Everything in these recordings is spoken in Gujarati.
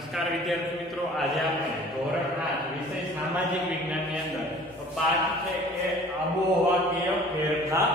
નમસ્કાર વિદ્યાર્થી મિત્રો, આજે આપણે ધોરણ 8 વિષય સામાજિક વિજ્ઞાનની અંદર પાઠ છે કે આબોહવાકીય ફેરફાર.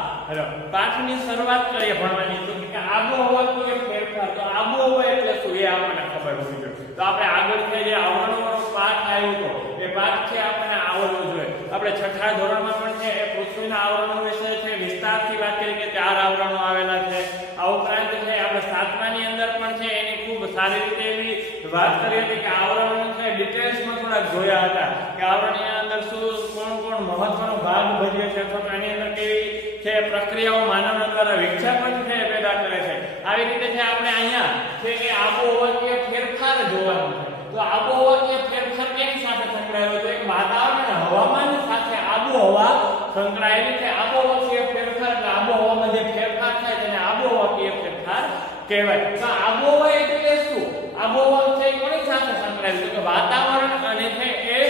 પાઠની શરૂઆત કરીએ ભણવાની તો કે આબોહવાકીય ફેરફાર. તો આબોહવા એટલે શું એ આપણને ખબર હોવી જોઈએ. તો આપણે આગળ જે આવરણોનો પાઠ આવ્યો તો એ પાઠ છે આપણને આવડવો જોઈએ. આપણે છઠ્ઠા ધોરણમાં પણ છે એ પૃથ્વીના આવરણો વિશે છે વિસ્તારથી વાત કરી કે 4 આવરણો આવેલા છે. આ ઉપરાંત છે આપણે સાતમાની અંદર પણ છે એની ખૂબ સારી રીતે એવી વાત કરી હતી કે આવરણો છે ડિટેલ્સમાં થોડા જોયા હતા કે આવરણની અંદર શું કોણ મહત્વનો ભાગ ભજવે છે અથવા આની અંદર કેવી છે પ્રક્રિયાઓ માનવ દ્વારા વિક્ષેપણ છે પેદા કરે છે. આવી રીતે છે આપણે અહીંયા છે કે આબોહવાકીય ફેરફાર જોવાનું છે. તો આબોહવાકીય ફેરફાર કેની સાથે સંકળાયેલો છે? એક વાતાવરણ અને હવામાન સાથે આબોહવા સંકળાયેલી છે. આબોહવાકીય ફેરફાર એટલે આબોહવામાં જે ફેરફાર થાય તેને આબોહવાકીય ફેરફાર કહેવાય. તો આબોહવા એટલે શું? આબોહવા છે કોની સાથે સંકળાયેલું છે? કે વાતાવરણ અને છે એ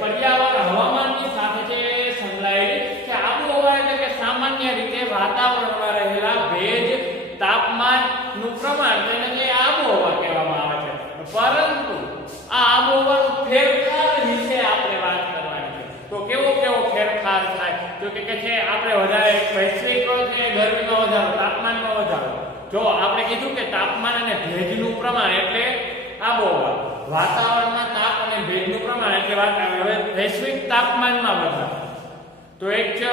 પર્યાવરણ હવામાનની સાથે છે સંકળાયેલી છે. આબોહવા એટલે કે સામાન્ય રીતે વાતાવરણમાં રહેલા ભેજ, તાપમાનનું પ્રમાણ તેને જે આબોહવા કહેવામાં આવે છે. પરંતુ આ આબોહવાનો ફેરફાર વિશે આપણે વાત કરવાની છે. તો કેવો ફેરફાર થાય? તો કે છે આપણે વધારે વૈશ્વિક છે ગરમીમાં વધારો, તાપમાનમાં વધારો. જો આપણે કીધું કે તાપમાન અને ભેજનું પ્રમાણ એટલે આબોહવા, વાતાવરણમાં તાપ અને ભેજનું પ્રમાણ એટલે હવે વૈશ્વિક તાપમાનમાં વધારો. તો એક છે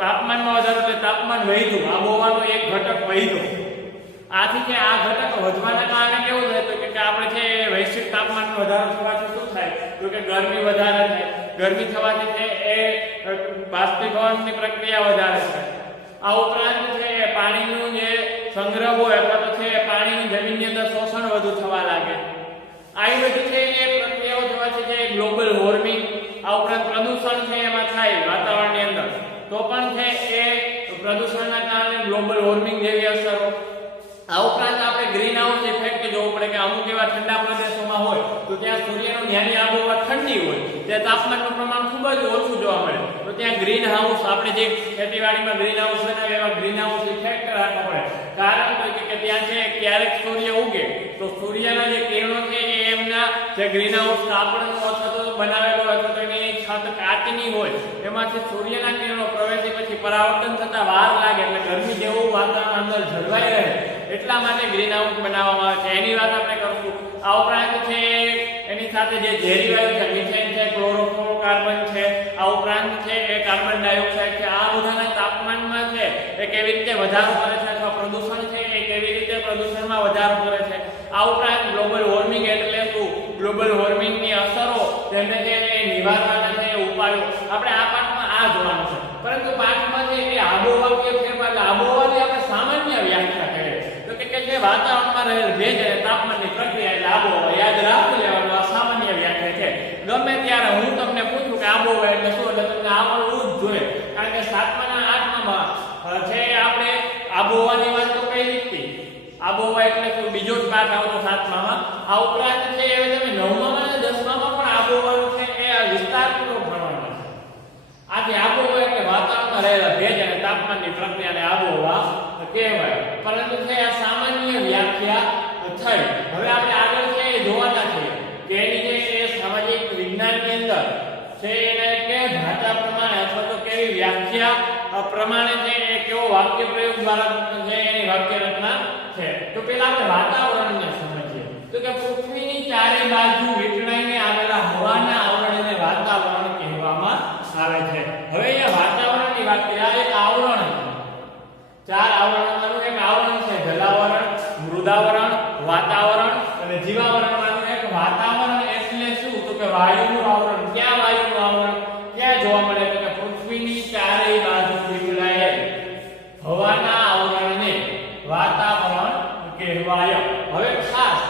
તાપમાનમાં વધારો એટલે તાપમાન વધ્યું, આબોહવાનો એક ઘટક વધ્યો. આથી કે આ ઘટક વધવાના કારણે કેવું થાય તો કે આપણે છે વૈશ્વિક તાપમાનમાં વધારો થવાથી શું થાય તો કે ગરમી વધારે થાય. ગરમી થવાથી છે એ બાષ્પીભવનની પ્રક્રિયા વધારે છે. આ ઉપરાંત છે પાણીનું જે સંગ્રહ હોય અથવા તો છે પાણીનું જમીનની અંદર શોષણ વધુ થવા લાગે. આવી બધી છે એ પ્રક્રિયાઓ થવાથી છે ગ્લોબલ વોર્મિંગ, આ ઉપરાંત પ્રદૂષણ છે એમાં થાય વાતાવરણની અંદર. તો પણ છે એ પ્રદૂષણના કારણે ગ્લોબલ વોર્મિંગ જેવી અસરો. આ ઉપરાંત આપણે ગ્રીન હાઉસ ઇફેક્ટ જોવું પડે કે અમુક એવા ઠંડા પ્રદેશોમાં હોય તો ત્યાં સૂર્યનું ત્યાંની આબોહવા ઠંડી હોય, ત્યાં તાપમાનનું પ્રમાણ ખૂબ જ ઓછું જોવા મળે. તો ત્યાં ગ્રીન હાઉસ આપણે જે ખેતીવાડીમાં ગ્રીન હાઉસ બનાવે એવા ગ્રીન હાઉસ ઇફેક્ટ રાખવો પડે. કારણ કે ત્યાં છે ક્યારેક સૂર્ય ઉગે તો સૂર્યના જે કિરણો છે એ એમના જે ગ્રીન હાઉસ કાપડનો અથવા તો બનાવેલો અથવા તો એની છત કાચની હોય એમાંથી સૂર્યના કિરણો પ્રવેશી પછી પરાવર્તન થતા વાર લાગે એટલે ગરમી જેવું વાતાવરણ અંદર જળવાઈ રહે. એટલા માટે ગ્રીન હાઉસ બનાવવામાં આવે છે. એની વાત આપણે કરશું. આ ઉપરાંત છે એની સાથે જે ઝેરી વાયુ છે, મિથેન છે, ક્લોરોફ્લોરોકાર્બન છે, આ ઉપરાંત છે એ કાર્બન ડાયોક્સાઇડ છે, આ બધાના તાપમાનમાં છે એ કેવી રીતે વધારો કરે છે અથવા પ્રદૂષણ છે એ કેવી રીતે પ્રદૂષણમાં વધારો કરે છે. આ ઉપરાંત ગ્લોબલ વોર્મિંગ એટલે શું, ગ્લોબલ વોર્મિંગની અસરો તેમને છે એ નિવારવાના છે ઉપાયો આપણે આ પાઠમાં આ જોવાનું છે. પરંતુ પાઠમાં છે એ આબોહવાકીય ફેરફાર એટલે આબોહવાની આપણે સામાન્ય વ્યાખ્યા કરીએ તો કે જે વાતાવરણમાં રહેલ ભેજ અને તાપમાનની પ્રક્રિયા એટલે આબોહવા યાદ રાખી લેવાનું. આ સામાન્ય વ્યાખ્યા છે. ગમે ત્યારે હું તમને પૂછું કે આબોહવા એટલે શું એટલે તમને આવડવું જ જોઈએ. કારણ કે 7મા અને 8માં છે આપણે આબોહવાની વાત તો કઈ રીતે આબોહવા એટલે શું બીજો જ પાઠ આવતો 7માં. આ ઉપરાંત છે એ તમે 9મા અને 10મામાં પણ આબોહવાનું છે એ વિસ્તારપૂર્વક ભણવાનું છે. આથી આબોહવા એટલે વાતાવરણમાં રહેલા ભેજ અને તાપમાનની પ્રક્રિયાને આબોહવા કહેવાય. પરંતુ છે આ સામાન્ય વ્યાખ્યા થઈ. હવે આપણે આગળ છે એ જોવાના છીએ કે એની જે સામાજિક વિજ્ઞાનની અંદર છે એને કે ભાષા પ્રમાણે અથવા તો કેવી વ્યાખ્યા પ્રમાણે છે એ કેવો વાક્ય પ્રયોગ દ્વારા છે એની વાક્ય રચના છે. તો પહેલા આપણે વાતાવરણને સમજીએ. તો કે પૃથ્વીની ચારે બાજુ વીંટળાઈને આવેલા હવાના આવરણને વાતાવરણ કહેવામાં આવે છે. હવે અહીંયા વાતાવરણની વાત કરીએ. આ એક આવરણ છે. 4 આવરણોનું એક આવરણ છે જલાવરણ, મૃદાવરણ, વાતાવરણ અને જીવાવરણમાંનું એક વાતાવરણ એટલે શું તો કે વાયુનું આવરણ. ક્યાં વાયુનું આવરણ ક્યાં જોવા મળે તો કે પૃથ્વીની ચારેય બાજુ વીંટળાયેલ હવાના આવરણને વાતાવરણ કહેવાય. હવે ખાસ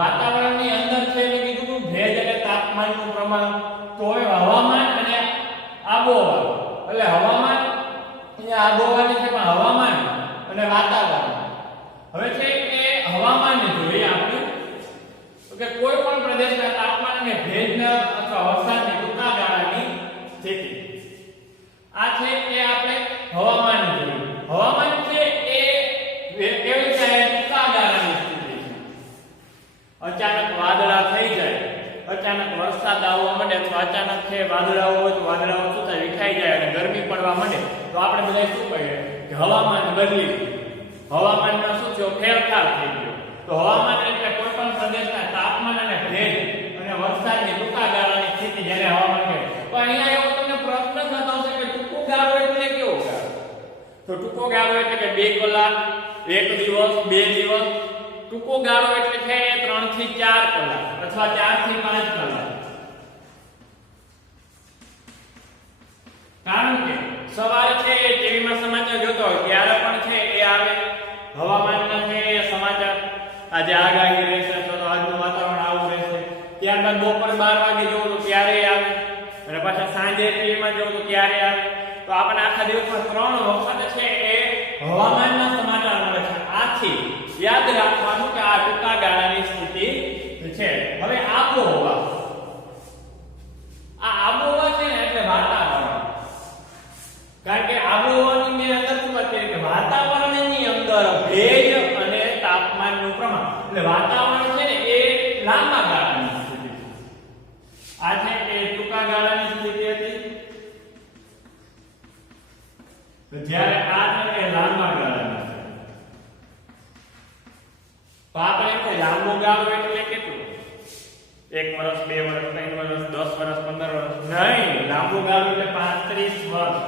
વાતાવરણની અંદર છે મેં કીધું ભેજ અને તાપમાનનું પ્રમાણ. તો હવે હવામાન અને આબોહવા એટલે હવામાન અહીંયા આબોહવાની છે પણ હવામાન અને વાતાવરણ. હવે છે કે હવામાન જોઈએ આપણે તો કે કોઈ પણ પ્રદેશના તાપમાન અને ભેજના અથવા વરસાદની ટૂંકા ગાળાની સ્થિતિ. આ છે કે આપણે હવામાન જોઈએ. હવામાન છે એ કેવી છે ટૂંકા ગાળાની સ્થિતિ છે. અચાનક વાદળા થઈ જાય અચાનક વરસાદ આવવા માંડે અથવા અચાનક છે વાદળાઓ હોય તો વાદળાઓ શું થાય વિખાઈ જાય અને ગરમી પડવા માંડે તો આપણે બધા શું કહીએ કે હવામાન બદલી હવામાનમાં શું થયો ફેરફાર થઈ ગયો તો હવામાન એટલે કોઈ પણ પ્રદેશના તાપમાન અને ભેજ અને વરસાદની ટૂંકા ગાળાની સ્થિતિ જેને હવામાન કહે તો અહીંયા એવો તમને પ્રશ્ન થતો હશે કે ટૂંકો ગાળો એટલે કેવો ગાળો તો ટૂંકો ગાળો એટલે કે 2 કલાક 1 દિવસ 2 દિવસ ટૂંકો ગાળો એટલે છે 3 થી 4 કલાક અથવા 4 થી 5 કલાક કારણ કે સવારે છે ટીવીમાં સમાચાર જોતો હોય ત્યારે પણ છે એ આવે હવામાનના છે એ સમાચાર આજે આગાહી રહેશે તો આજનું વાતાવરણ આવું રહેશે ત્યારબાદ બપોર 12 વાગે જોવું તો ત્યારે આવે અને પાછા સાંજે ટીવીમાં જોવું તો ત્યારે આવે તો આપણે આખા દિવસમાં 3 વખત છે એ હવામાનના સમાચાર મળે છે આથી યાદ રાખવાનું કે આ ટૂંકા ગાળાની સ્થિતિ છે હવે આબોહવા આ આબોહવા છે ને એટલે વાતાવરણ કારણ કે આબોહવાની મેં અંદર શું વાત કરી કે વાતાવરણની અંદર ભેજ અને તાપમાનનું પ્રમાણ એટલે વાતાવરણ છે ને એ લાંબા ગાળાની સ્થિતિ છે આ છે એ ટૂંકા ગાળાની સ્થિતિ હતી તો જ્યારે આ છે એ લાંબા ગાળાની તો આપણે કે લાંબો ગાળો એટલે કેટલું 1 વર્ષ 2 વર્ષ 3 વર્ષ 10 વર્ષ 15 વર્ષ નહીં લાંબો ગાળો એટલે 35 વર્ષ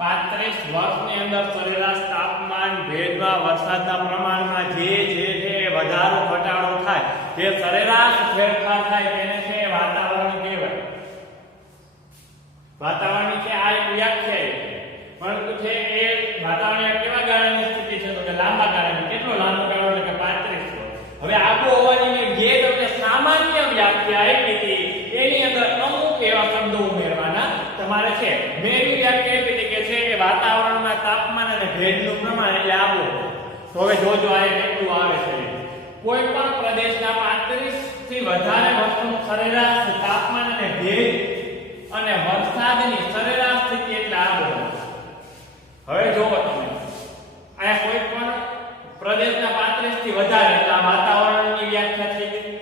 35 વર્ષની અંદર સરેરાશ તાપમાન ભેજમાં વરસાદના પ્રમાણમાં જે વધારો ઘટાડો થાય જે સરેરાશ ફેરફાર થાય તેને છે વાતાવરણ કહેવાય વાતાવરણની છે આ એક વ્યાખ્યા પરંતુ છે એ વાતાવરણ કેવા ગાળાની સ્થિતિ છે તો કે લાંબા ગાળાની કેટલો લાંબો ગાળો એટલે કે 35 વર્ષ હવે આબોહવાની મેં જે તમને સામાન્ય વ્યાખ્યા આપી હતી એની અંદર અમુક એવા શબ્દો ઉમેરવાના તમારે છે મેં એવી વ્યાખ્યા આપી હતી કે છે એ વાતાવરણમાં તાપમાન અને ભેજનું પ્રમાણ એટલે આબોહવા તો હવે જોજો આ કેટલું આવે છે કોઈ પણ પ્રદેશના 35 થી વધારે વર્ષનું સરેરાશ તાપમાન અને ભેજ અને વરસાદની સરેરાશ સ્થિતિ એટલે આબોહવા હવે જોવો તમે આ કોઈ પણ પ્રદેશના 35 થી વધારે એટલે આ વાતાવરણની વ્યાખ્યા થઈ ગઈ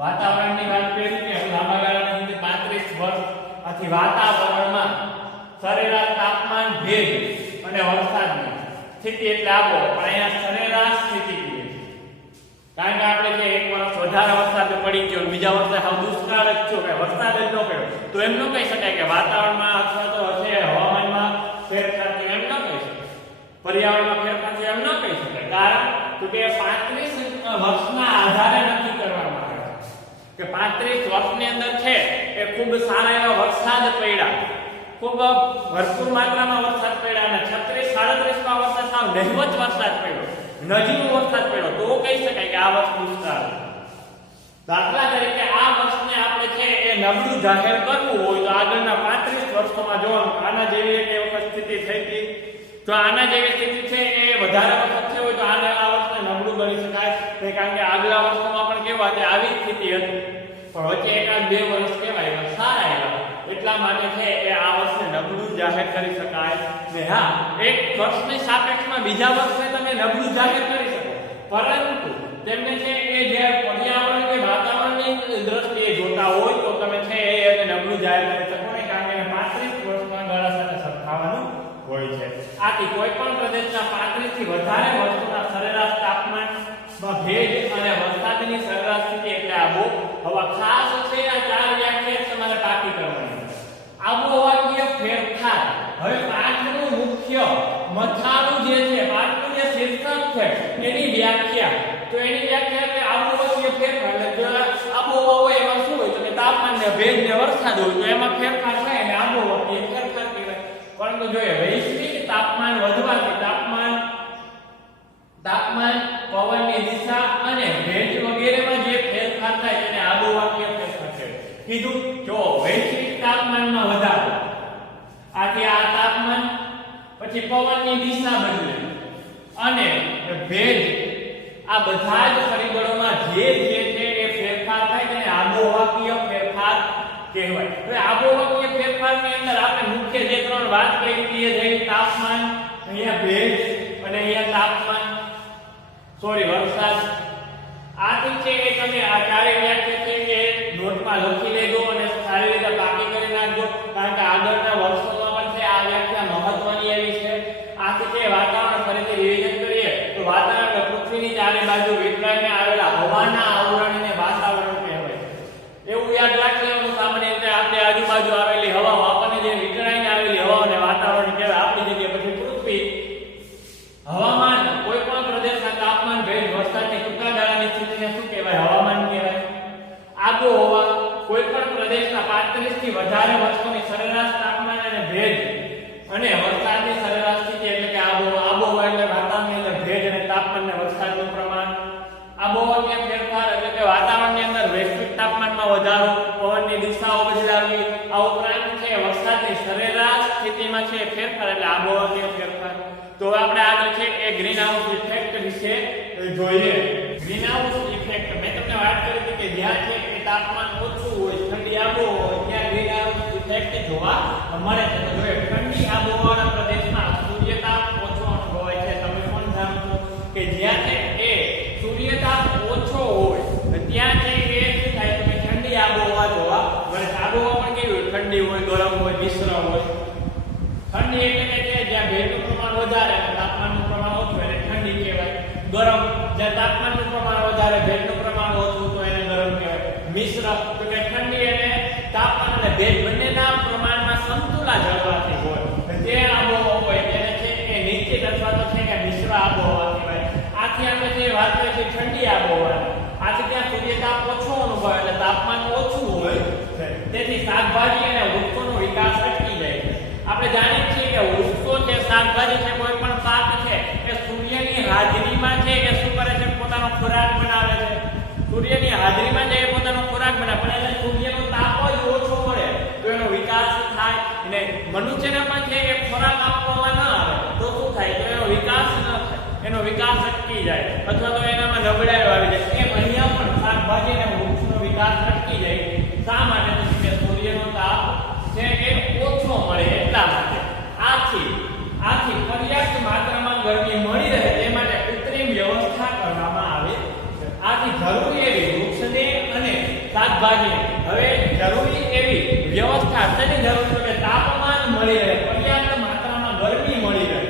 વાતાવરણની વાત કરી કે લાંબા ગાળાની અંદર 35 વર્ષ આથી વાતાવરણમાં સરેરાશ તાપમાન ભેજ અને વરસાદની સ્થિતિ એટલે આબોહવા પણ અહીંયા સરેરાશ સ્થિતિ કીધી કારણ કે આપણે જે એક વર્ષ વધારે વરસાદ પડી ગયો બીજા વર્ષે હાવ દુષ્કાળ જ થયો કે વરસાદ જ ન પડ્યો તો એમ ન કહી શકાય કે વાતાવરણમાં અથવા તો છે હવામાનમાં ફેરફાર થયો એમ ન કહી શકાય પર્યાવરણમાં ફેરફાર થયો એમ ન કહી શકાય કારણ કે 35 વર્ષના આધારે નક્કી કરવામાં આવે છે કે 35 વર્ષની અંદર છે એ ખૂબ સારા એવા વરસાદ પડ્યા ખૂબ ભરપૂર માત્રામાં વરસાદ પડ્યા અને 36 37 માં વરસાદ સાવ નહિવત વરસાદ પડ્યો નજીવો વરસાદ પડ્યો તો કહી શકાય કે આ વર્ષ દુષ્કાળ દાખલા તરીકે આ વર્ષને આપણે છે એ નબળું જાહેર કરવું હોય તો આગળના 35 વર્ષોમાં જોવાનું આના જેવી એક વખત સ્થિતિ થઈ હતી તો આના જેવી સ્થિતિ છે એ વધારે વખત થયો હોય તો આને આ વર્ષને નબળું ગણી શકાય કારણ કે આગલા વર્ષોમાં પણ કેવા છે આવી સ્થિતિ હતી પણ વચ્ચે એકાદ 2 વર્ષ કહેવાય સારા એવા એટલા માટે છે એ આ વર્ષને નબળું જાહેર કરી શકાય ને હા એક વર્ષની સાપેક્ષમાં બીજા વર્ષને તમે નબળું જાહેર કરી શકો પરંતુ તેમને છે એ જે પર્યાવરણ કે વાતાવરણની દ્રષ્ટિએ જોતા હોય તો તમે છે એને નબળું જાહેર કરી શકો ને કારણ કે 35 વર્ષના ગાળા સાથે સરખાવવાનું હોય છે આથી કોઈ પણ પ્રદેશના 35 થી વધારે વર્ષોના સરેરાશ તાપમાનમાં ભેજ અને વરસાદની સરેરાશ સ્થિતિ એટલે આબોહવા ખાસ છે આ 4 વ્યાખ્યા તમારે પાકી કરવાની આબોહવાકીય ફેરફાર હવે પાઠનું મુખ્ય મથાળું જે છે પાઠનું જે શીર્ષક છે એની વ્યાખ્યા તો એની વ્યાખ્યા કે આબોહવાકીય ફેરફાર એટલે આબોહવા હોય એમાં શું હોય તો કે તાપમાન ને ભેજ ને વરસાદ હોય તો એમાં ફેરફાર થાય અને આબોહવાકીય ફેરફાર કહેવાય પરંતુ જોઈએ વૈશ્વિક તાપમાન વધવાથી તાપમાન પવનની દિશા અને ભેજ વગેરેમાં જે ફેરફાર થાય તેને આબોહવાકીય ફેરફાર કહેવાય કીધું જો વૈશ્વિક તાપમાનમાં વધારો આથી આ તાપમાન પછી પવનની દિશા બદલે અને ભેજ આ બધા જ પરિબળોમાં જે છે એ ફેરફાર થાય તેને આબોહવાકીય ફેરફાર કહેવાય હવે આબોહવાકીય ફેરફારની અંદર આપણે મુખ્ય જે 3 વાત કરી હતી એ છે તાપમાન અહીંયા ભેજ અને અહીંયા તાપમાન વરસાદ આથી છે એ આ ચારે વ્યાખ્યા છે કે નોટમાં લખી લેજો અને સારી રીતે પાકી કરી નાખજો, કારણ કે આગળના વર્ષોમાં પણ છે આ વ્યાખ્યા મહત્વની એવી છે. આથી છે વાતાવરણ ફરીથી રિવિઝન કરીએ તો વાતાવરણ પૃથ્વીની ચારે બાજુ વિખરાઈને આવેલા હવાના આવરણને વાતાવરણ કહેવાય છે. એવું યાદ રાખી લેવાનું, સામાન્ય રીતે આપણે આજુબાજુ આવેલી હવાઓ, આપણને જે વિખરાઈને આવેલી હવાઓને વાતાવરણ કહેવાય. આપણી જગ્યાએ પછી પૃથ્વી, હવામાન, કોઈ પણ પ્રદેશના તાપમાન, ભેજ, વરસાદની ટૂંકા ગાળાની સ્થિતિને શું કહેવાય? હવામાન કહેવાય. આબોહવા કોઈ પણ પ્રદેશના 35 થી વધારે વર્ષોની સરેરાશ તાપમાન અને ભેજ અને વરસાદની સરેરાશ સ્થિતિ એટલે કે આબોહવા એટલે વાતાવરણની અંદર ભેજ અને તાપમાન અને વરસાદનું પ્રમાણ. આબોહવામાં ફેરફાર એટલે કે વાતાવરણની અંદર વૈશ્વિક તાપમાનમાં વધારો, પવનની દિશાઓ બદલાવી, આ ઉપરાંત છે વરસાદની સરેરાશ સ્થિતિમાં છે ફેરફાર એટલે આબોહવામાં ફેરફાર. તો આપણે આગળ છે એ ગ્રીનહાઉસ ઇફેક્ટ વિશે જોઈએ. ગ્રીનહાઉસ ઇફેક્ટ મેં તમને વાત કરી હતી કે જ્યાં છે એ તાપમાન ઓછું હોય, ઠંડી આબોહવા હોય, ત્યાં ગ્રીનહાઉસ ઇફેક્ટ જોવા મળે છે. તો જોઈએ, ઠંડી આબોહવાના પ્રદેશમાં સૂર્યતાપ ઓછો અનુભવાય છે. તમે પણ જાણો છો કે જ્યાં છે એ સૂર્યતાપ ઓછો હોય ત્યાં છે એ શું થાય તો કે ઠંડી આબોહવા જોવા મળે છે. આબોહવા પણ કેવી હોય? ઠંડી હોય, ગરમ હોય, મિશ્ર હોય. ઠંડી એટલે કે જ્યાં ભેજનું પ્રમાણ વધારે અને તાપમાનનું પ્રમાણ ઓછું એને ઠંડી કહેવાય. ગરમ, જ્યાં તાપમાનનું પ્રમાણ વધારે, ભેજનું પ્રમાણ ઓછું તો એને ગરમ કહેવાય. મિશ્ર તો કે ઠંડી અને તાપમાન અને ભેજ બંનેના પ્રમાણમાં સમતુલા જળવાતી હોય તે આબોહવા હોય તેને છે એ નિશ્ચિત અથવા તો છે કે મિશ્ર આબોહવા કહેવાય. આથી આપણે જે વાત કરીએ છીએ ઠંડી આબોહવા, આથી ત્યાં સૂર્યતાપ ઓછો અનુભવાય એટલે તાપમાન ઓછું હોય, તેથી શાકભાજી અને વૃક્ષોનો વિકાસ અટકી જાય છે. આપણે જાણીએ છીએ કે વૃક્ષો છે, શાકભાજી છે, કોઈ પણ પાક છે એ સૂર્યની હાજરીમાં છે એ શું કરે છે? પોતાનો ખોરાક બનાવે છે. સૂર્યની હાજરીમાં જે પોતાનો ખોરાક બનાવે પણ એને સૂર્યનો તાપ જ ઓછો મળે તો એનો વિકાસ થાય. અને મનુષ્યને પણ છે એ ખોરાક આપવામાં ન આવે તો શું થાય? તો એનો વિકાસ ન થાય, એનો વિકાસ અટકી જાય અથવા તો એનામાં નબળાઈઓ આવી જાય. એમ અહીંયા પણ શાકભાજી અને વૃક્ષનો વિકાસ અટકી જાય. શા માટે? તો કે સૂર્યનો તાપ છે એ ઓછો મળે એટલા માટે. આથી પર્યાપ્ત માત્રામાં ગરમી મળી રહે તે માટે કૃત્રિમ વ્યવસ્થા કરવામાં આવે છે. આથી જરૂરી એવી વૃક્ષને અને શાકભાજી હવે જરૂરી એવી વ્યવસ્થા તેની જરૂર છે કે તાપમાન મળી રહે, પર્યાપ્ત માત્રામાં ગરમી મળી રહે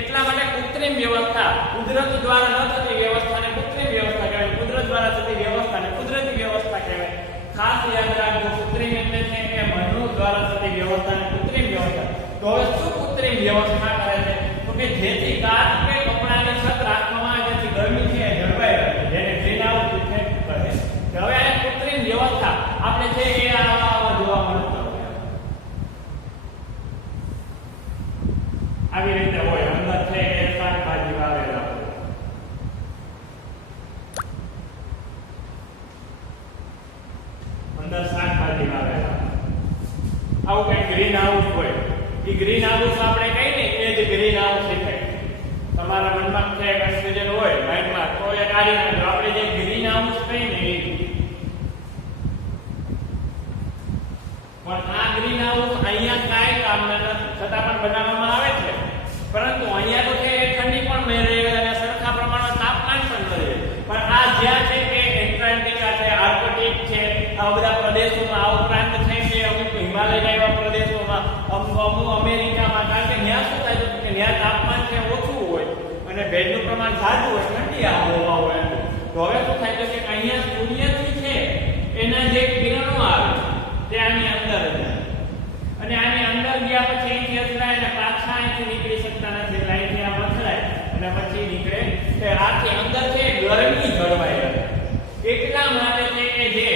એટલા માટે કૃત્રિમ વ્યવસ્થા, કુદરત દ્વારા ન થતી વ્યવસ્થાને કૃત્રિમ વ્યવસ્થા કહેવાય. કુદરત દ્વારા થતી વ્યવસ્થાને કુદરતી વ્યવસ્થા કહેવાય. ખાસ યાદ રાખજો, કૃત્રિમ એટલે છે કે મનુષ્ય દ્વારા થતી વ્યવસ્થાને કૃત્રિમ વ્યવસ્થા. તો હવે શું કૃત્રિમ વ્યવસ્થા કરે છે? તો કે જેથી કાચ કે કપડાની છત રાખવામાં આવે જેથી ગરમી છે એ જળવાઈ રહે, જેને ગ્રીનહાઉસ ઇફેક્ટ કહે છે. હવે આ કૃત્રિમ વ્યવસ્થા આપણે છે એ આવા જોવા મળતો હોય. આવી રીતે હોય, અંદર છે એ શાકભાજી વાવેલા હોય, અંદર શાકભાજી વાવેલા, આવું કઈ ગ્રીનહાઉસ હોય. એ ગ્રીનહાઉસ આપણે કઈ નહીં એ જ ગ્રીનહાઉસ ઇફેક્ટ. તમારા મનમાં છે કન્ફ્યુઝન હોય માઇન્ડમાં તો એ કાઢી નાખજો. આપણે જે ગ્રીનહાઉસ કઈ નહીં પણ આ ગ્રીનહાઉસ અહીંયા કાંઈ કામના નથી, છતાં પણ બનાવવામાં આવે છે. પરંતુ અહીંયા તો છે ઠંડી પણ મેળવે અને સરખા પ્રમાણમાં તાપમાન પણ મળે. પણ આ જ્યાં છે કે એન્ટાર્કટિકા છે, આર્કટિક છે, આ બધા પ્રદેશોમાં, આ ઉપરાંત છે કે અમુક હિમાલયના એવા પ્રદેશોમાં, અમુક અમેરિકામાં, કારણ કે ત્યાં શું થાય છે કે ત્યાં તાપમાન છે ઓછું હોય અને ભેજનું પ્રમાણ ઝાઝું હોય, ઠંડી આબોહવા હોય. તો હવે શું થાય છે કે અહીંયા સૂર્યથી છે એના જે કિરણો આવે તે આની અંદર જ અને આની અંદર ગયા પછી અહીંથી અથડાય અને પાછા અહીંથી નીકળી શકતા નથી એટલે અહીંથી આમ અથડાય અને પછી નીકળે. આથી અંદર છે ગરમી જળવાઈ રહે. એટલા માટે છે કે જે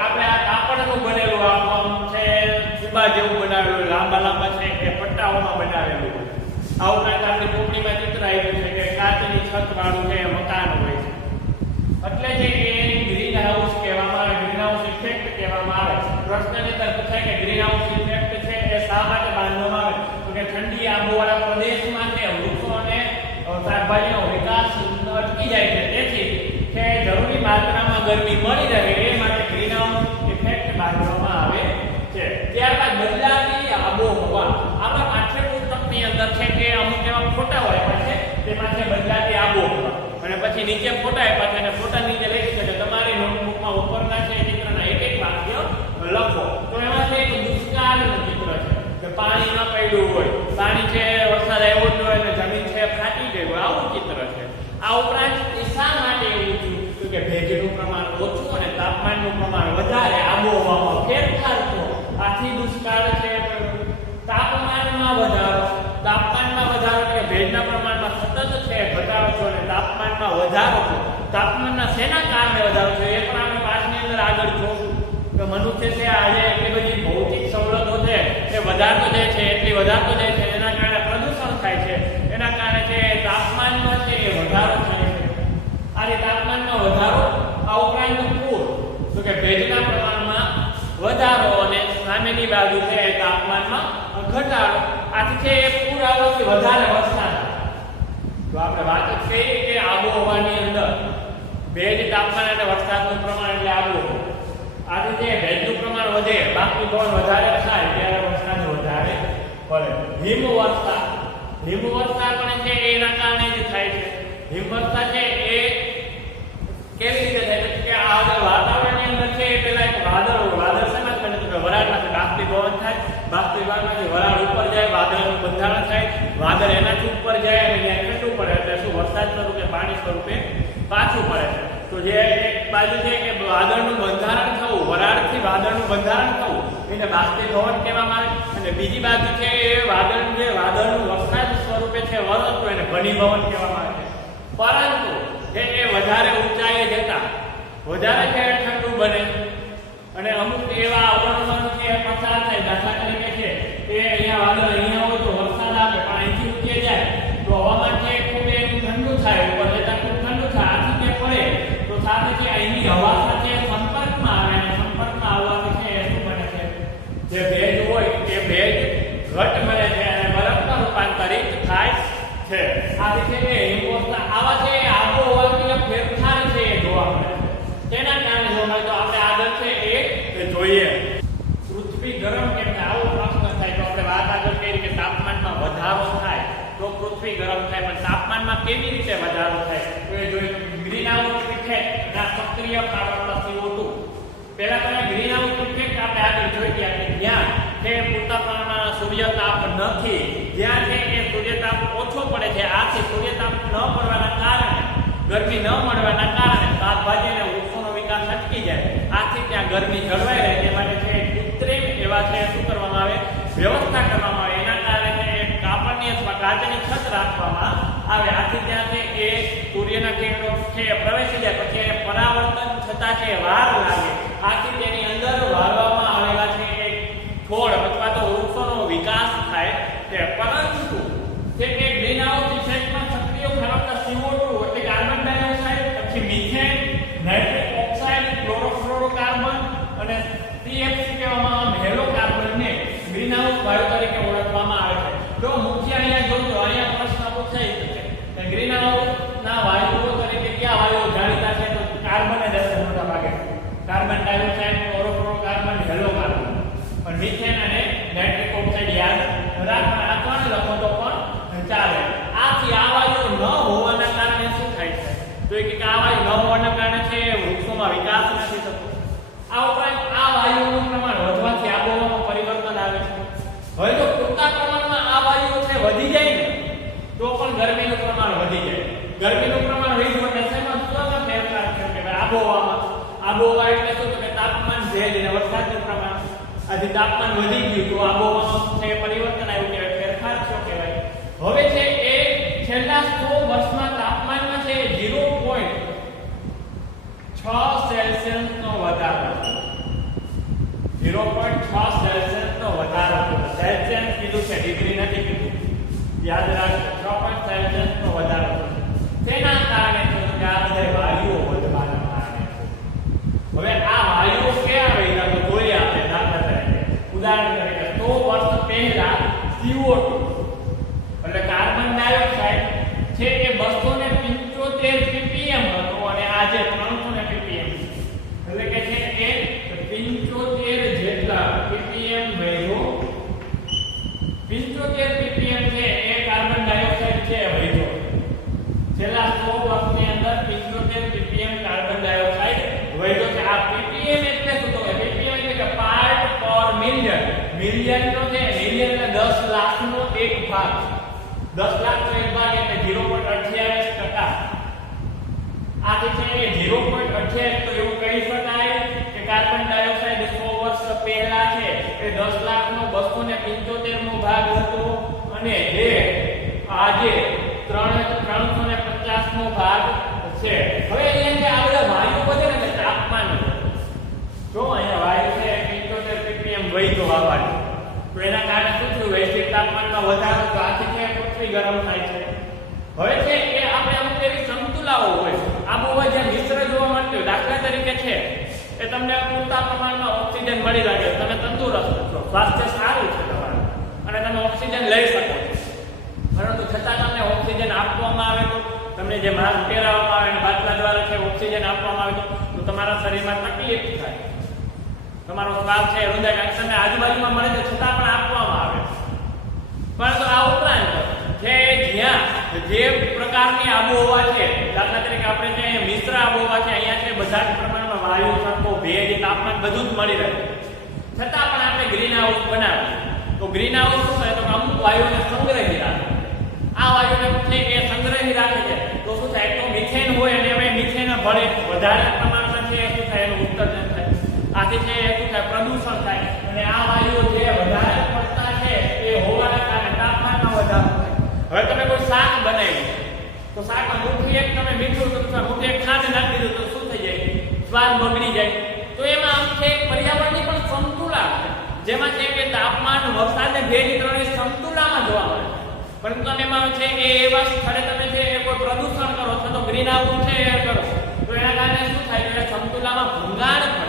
આપણે આ કાપડનું બનેલું આમ છે સુબા જેવું બનાવેલું, લાંબા લાંબા છે એ પટ્ટાઓમાં બનાવેલું હોય. આવું કાંઈક આપણી ચોપડીમાં ચિત્ર આવ્યું છે કે કાચની છત વાળું છે મકાન હોય છે. એટલે જે એને ગ્રીનહાઉસ કહેવામાં આવે, ગ્રીનહાઉસ ઇફેક્ટ કહેવામાં આવે. પ્રશ્નની અંદર પૂછાય કે ગ્રીનહાઉસ ઇફેક્ટ છે એ શા માટે બાંધવામાં આવે? તો કે ઠંડી આબોહવાળા પ્રદેશમાં છે વૃક્ષો અને શાકભાજીનો વિકાસ અટકી જાય છે, તેથી કે જરૂરી માત્રામાં ગરમી મળી રહે એ માટે ગ્રીનહાઉસ ઇફેક્ટ બાંધવામાં આવે છે. ત્યારબાદ બદલાતી આબોહવા આપણા પાઠ્યપુસ્તકની અંદર છે કે અમુક એવા ફોટા હોય છે તેમાં છે બદલાતી આબોહવા અને પછી નીચે ફોટા આપ્યા છે અને ફોટા નીચે લખી છે તમારી નોટબુક શું કે ભેજનું પ્રમાણ ઓછું અને તાપમાનનું પ્રમાણ વધારે, આબોહવામાં ફેરફાર તો આથી દુષ્કાળ છે. તાપમાનમાં વધારો એટલે ભેજના પ્રમાણમાં સતત છે ઘટાડો છે અને તાપમાનમાં વધારો છે. તાપમાનના શેના કારણે વધારો છે એ પણ આપણે પાઠની અંદર આગળ જોશું કે મનુષ્ય છે આજે એટલી બધી ભૌતિક સવલતો છે એ વધારતો જાય છે, એટલી વધારતો જાય છે, એના કારણે પ્રદૂષણ થાય છે, એના કારણે છે તાપમાનમાં છે એ વધારો થાય છે. આ તાપમાનમાં વધારો, આ ઉપરાંત પૂર, તો કે ભેજના પ્રમાણમાં વધારો અને સામેની બાજુ છે તાપમાનમાં ઘટાડો. આથી છે એ પૂર આવવાથી વધારે વરસાદ. તો આપણે વાત કરી કે આબોહવાની અંદર ભેજ, તાપમાન અને વરસાદનું પ્રમાણ એટલે આબોહવા. આથી જે ભેજનું પ્રમાણ વધે, બાષ્પીભવન વધારે થાય ત્યારે વરસાદ વધારે પડે. હિમવર્ષા પણ છે એના કારણે જ થાય છે. હિમવર્ષા છે એ કેવી રીતે થાય કે આ વાતાવરણની અંદર છે પેલા એક વાદળ શેમાં બને તો કે વરાળમાંથી બાષ્પીભવન થાય, બાષ્પીભવનમાંથી વરાળ ઉપર જાય, વાદળનું બંધારણ થાય, વાદળ એનાથી ઉપર જાય અને ત્યાં ઠંડુ પડે એટલે શું વરસાદ સ્વરૂપે, પાણી સ્વરૂપે પાછું પડે છે. તો જે એક બાજુ છે કે વાદળનું બંધારણ થવું, વરાળથી વાદળનું બંધારણ થવું એને બાષ્પીભવન કહેવામાં આવે, અને બીજી બાજુ છે એ વાદળનું વરસાદ સ્વરૂપે છે વરસતું એને ઘનીભવન કહેવામાં આવે છે. પરંતુ જે એ વધારે ઊંચાઈએ જતા વધારે છે ઠંડુ બને અને અમુક એવા આવરણોમાં છે પસાર થાય. દાખલા તરીકે છે એ અહીંયા વાદળ અહીંયા હોય તો વરસાદ આવે, પણ અહીંથી ઊંચે જાય તો હવામાન છે ખૂબ એનું ઠંડુ થાય, ઉપર જતા ખૂબ ઠંડુ થાય. આથી જે પડે તો સાથે છે અહીંની હવા સાથે સંપર્કમાં આવે અને સંપર્કમાં આવવાથી છે એ શું બને છે, જે ભેજ હોય એ ભેજ ઘટ બને છે અને બરફમાં રૂપાંતરિત થાય છે. આથી છે કે હિમવર્ષા આવા છે આબોહવામાં ફેરફાર છે એ જોવા મળે છે. તેના કારણે જોવા મળે તો આપણે આગળ છે એ જોઈએ. પૃથ્વી ગરમ કેમ થાય આવો પ્રશ્ન થાય તો આપણે વાત આગળ કરી કે તાપમાનમાં વધારો થાય તો પૃથ્વી ગરમ થાય, પણ તાપમાનમાં કેવી રીતે વધારો થાય તો એ જોઈએ. ગ્રીન હાઉસ ઇફેક્ટ ના સક્રિય કારણો CO2. પહેલા તમે ગ્રીન હાઉસ ઇફેક્ટ આપણે આગળ જોઈ ગયા કે જ્યાં તે પૂરતા પ્રમાણમાં સૂર્યતાપ નથી, જ્યાં છે એ સૂર્યતાપ ઓછો પડે છે, આથી સૂર્યતાપ ન પડવાના કારણે, ગરમી ન મળવાના કારણે શાકભાજી અને વૃક્ષોનો વિકાસ અટકી જાય. આથી ત્યાં ગરમી જળવાઈ રહે તે માટે છે કૃત્રિમ એવા છે શું કરવામાં આવે, વ્યવસ્થા કરવામાં આવે. એના કારણે છે કાપડની અથવા કાચની છત રાખવામાં આવે. આથી ત્યાં છે એ સૂર્યના કિરણો છે પ્રવેશી જાય, પછી એ પરાવર્તન થતા છે વાર લાગે. આથી તેની અંદર વાળવામાં આવેલા છે છોડ અથવા તો વૃક્ષોનો વિકાસ થાય છે. પરંતુ તે ગ્રીનહાઉસ ઇફેક્ટમાં સક્રિય ફેરવતા CO2 એટલે કાર્બન ડાયોક્સાઇડ, પછી મિથેન, નાઇટ્રિક ઓક્સાઇડ, ક્લોરોફ્લોરોકાર્બન અને CFC કહેવામાં આવે હેલો કાર્બનને ગ્રીનહાઉસ વાયુ તરીકે ઓળખવામાં આવે છે. જો મુખ્ય અહીંયા જોજો, અહીંયા પ્રશ્ન પૂછાઈ શકે કે ગ્રીનહાઉસના વાયુઓ તરીકે કયા વાયુઓ જાણીતા છે તો કાર્બન જ હશે મોટા ભાગે. Carbon dioxide, chlorofluorocarbon, hello carbon. પણ મિથેન અને નાઇટ્રિક ઓક્સાઇડ યાદ રાખવાના, આ ત્રણ લખો તો પણ ચાલે. આથી આ વાયુઓ ન હોવાના કારણે શું થાય છે તો એ કે આ વાયુ ન હોવાના કારણે છે વૃક્ષોમાં વિકાસ નથી થતો. આ ઉપરાંત આ વાયુઓનું પ્રમાણ વધવાથી આબોહવામાં પરિવર્તન આવે છે. હવે જો પૂરતા પ્રમાણમાં આ વાયુઓ છે વધી જાય ને તો પણ ગરમીનું પ્રમાણ વધી જાય. ગરમીનું પ્રમાણ વધ્યું એટલે શેમાં ફેરફાર થયો કે આબોહવામાં. આબોહવા એટલે શું કે તાપમાન, ભેજ અને વરસાદનું પ્રમાણ. આથી તાપમાન વધી ગયું તો આબોહવામાં છે પરિવર્તન આવ્યું કહેવાય, ફેરફાર થયો કહેવાય. હવે છે એ છેલ્લા 100 વર્ષમાં તાપમાનમાં છે 0.6 સેલ્સિયસનો વધારો. 0.6 સેલ્સિયસનો વધારો. સેલ્સિયસ કીધું છે, ડિગ્રી નથી કીધું, યાદ રાખજો. 6 સેલ્સિયસનો વધારો. તેના કારણે કે આ બધા વાયુઓ વધવાના કારણે. હવે આ વાયુઓ ક્યાં આવી તો જોઈએ આપણે. દાખલા તરીકે ઉદાહરણ તરીકે 100 વર્ષ પહેલા CO2 એટલે કાર્બન ડાયોક્સાઇડ છે એ 275 ppm હતો અને આજે 300 ppm એટલે કે છે એ 75 જેટલા ppm વધ્યો. 75 ppm છે એ કાર્બન ડાયોક્સાઇડ છે વધ્યો. છેલ્લા 100 વર્ષની અંદર 75 ppm કાર્બન ડાયોક્સાઇડ વધ્યો છે. આ ppm એટલે શું તો ppm એટલે કે પાર્ટ પર મિલિયન. મિલિયન નો છે મિલિયન એટલે 10 લાખનો એક ભાગ. 10 લાખનો એક ભાગ એટલે 0.28%. આથી છે એ 0. છે તો એવું કહી શકાય કે કાર્બન ડાયોક્સાઇડ 100 વર્ષ પહેલા છે એ 10 લાખનો 275મો ભાગ હતો અને જે આજે 350મો ભાગ છે. હવે અહીંયા જે આ બધા વાયુ વધે ને તાપમાન જો અહીંયા વાયુ છે 75 ppm વહી વાવાળું તો એના કારણે શું થયું વૈશ્વિક તાપમાનમાં વધારો તો આથી છે પૃથ્વી ગરમ થાય છે. હવે છે એ આપણે અમુક એવી સમતુલાઓ હોય આબોહવા જે મિશ્ર જોવા મળતી હોય દાખલા તરીકે છે એ તમને પૂરતા પ્રમાણમાં ઓક્સિજન મળી રહે તમે તંદુરસ્ત છો સ્વાસ્થ્ય સારું છે તમારું અને તમે ઓક્સિજન લઈ શકો છો પરંતુ છતાં તમને ઓક્સિજન આપવામાં આવે તો તમને જે માસ્ક પહેરાવવામાં આવે અને બાટલા દ્વારા છે ઓક્સિજન આપવામાં આવે તો તમારા શરીરમાં તકલીફ થાય તમારો શ્વાસ છે હૃદય તમને આજુબાજુમાં મળે છે છતાં પણ આપવામાં આવે પરંતુ આ ઉપરાંત જે જ્યાં જે પ્રકારની આબોહવા છે દાખલા તરીકે આપણે જે મિશ્ર આબોહવા છે અહીંયા છે બધા જ પ્રમાણમાં વાયુ તત્વો ભેજ તાપમાન બધું જ મળી રહે છતાં પણ આપણે ગ્રીન હાઉસ બનાવીએ તો ગ્રીન હાઉસ શું કરે તો અમુક વાયુને સંગ્રહી રાખે આ વાયુને છે એ સંગ્રહી રાખે છે તો શું થાય તો મિથેન હોય અને હવે મિથેન ભળે વધારે પ્રમાણમાં છે શું થાય એનું ઉત્સર્જન થાય આથી છે શું થાય પ્રદૂષણ થાય અને આ વાયુઓ જે વધારે પડતા છે એ હોવાના કારણે તાપમાનમાં વધારો થાય. હવે તમે કોઈ શાક બનાવ્યું તો શાકમાં મુઠ્ઠી એક તમે મીઠું તો મુઠ્ઠી એક ખાંડ નાખી દીધું તો શું થઈ જાય સ્વાદ બગડી જાય. તો એમાં આમ છે પર્યાવરણની પણ સમતુલા છે જેમાં છે કે તાપમાન વરસાદ અને ભેજ ત્રણેય સમતુલામાં જોવા મળે પરંતુ એમાં છે એ એવા સ્થળે તમે છે કોઈ પ્રદૂષણ કરો છો તો ગ્રીન હાઉસ છે એ કરો તો એના કારણે શું થાય કે સમતુલામાં ભંગાણ પડે.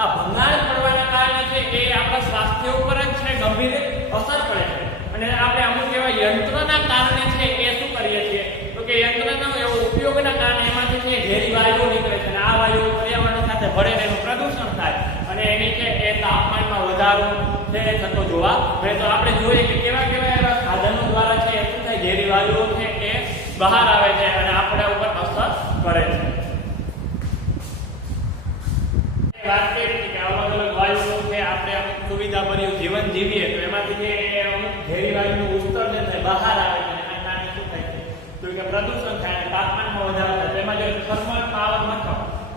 આ ભંગાણ પડવાના કારણે છે એ આપણા સ્વાસ્થ્ય ઉપર જ છે ગંભીર અસર પડે છે અને આપણે અમુક એવા યંત્રના કારણે છે એ શું કરીએ છીએ તો કે યંત્રનો એવો ઉપયોગના કારણે એમાંથી છે ઝેરી વાયુઓ નીકળે છે અને આ વાયુઓ પર્યાવરણ સાથે ભળે એનું પ્રદૂષણ થાય અને એની છે એ તાપમાનમાં વધારો છે થતો જોવા મળે. તો આપણે જોઈએ કે કેવા કેવા એવા સાધનો દ્વારા છે શું થાય ઝેરી વાયુઓ છે એ બહાર આવે છે અને આપણા ઉપર અસર કરે છે. વાત કરીએ કે અલગ અલગ વાયુઓ છે આપણે અમુક સુવિધાભર્યું જીવન જીવીએ તો એમાંથી જે અમુક ઝેરી વાયુનું ઉત્સર્જન થાય બહાર આવે છે એના કારણે શું થાય છે તો કે પ્રદૂષણ થાય અને તાપમાનમાં વધારો થાય. તેમાં જો થર્મલ પાવર મથક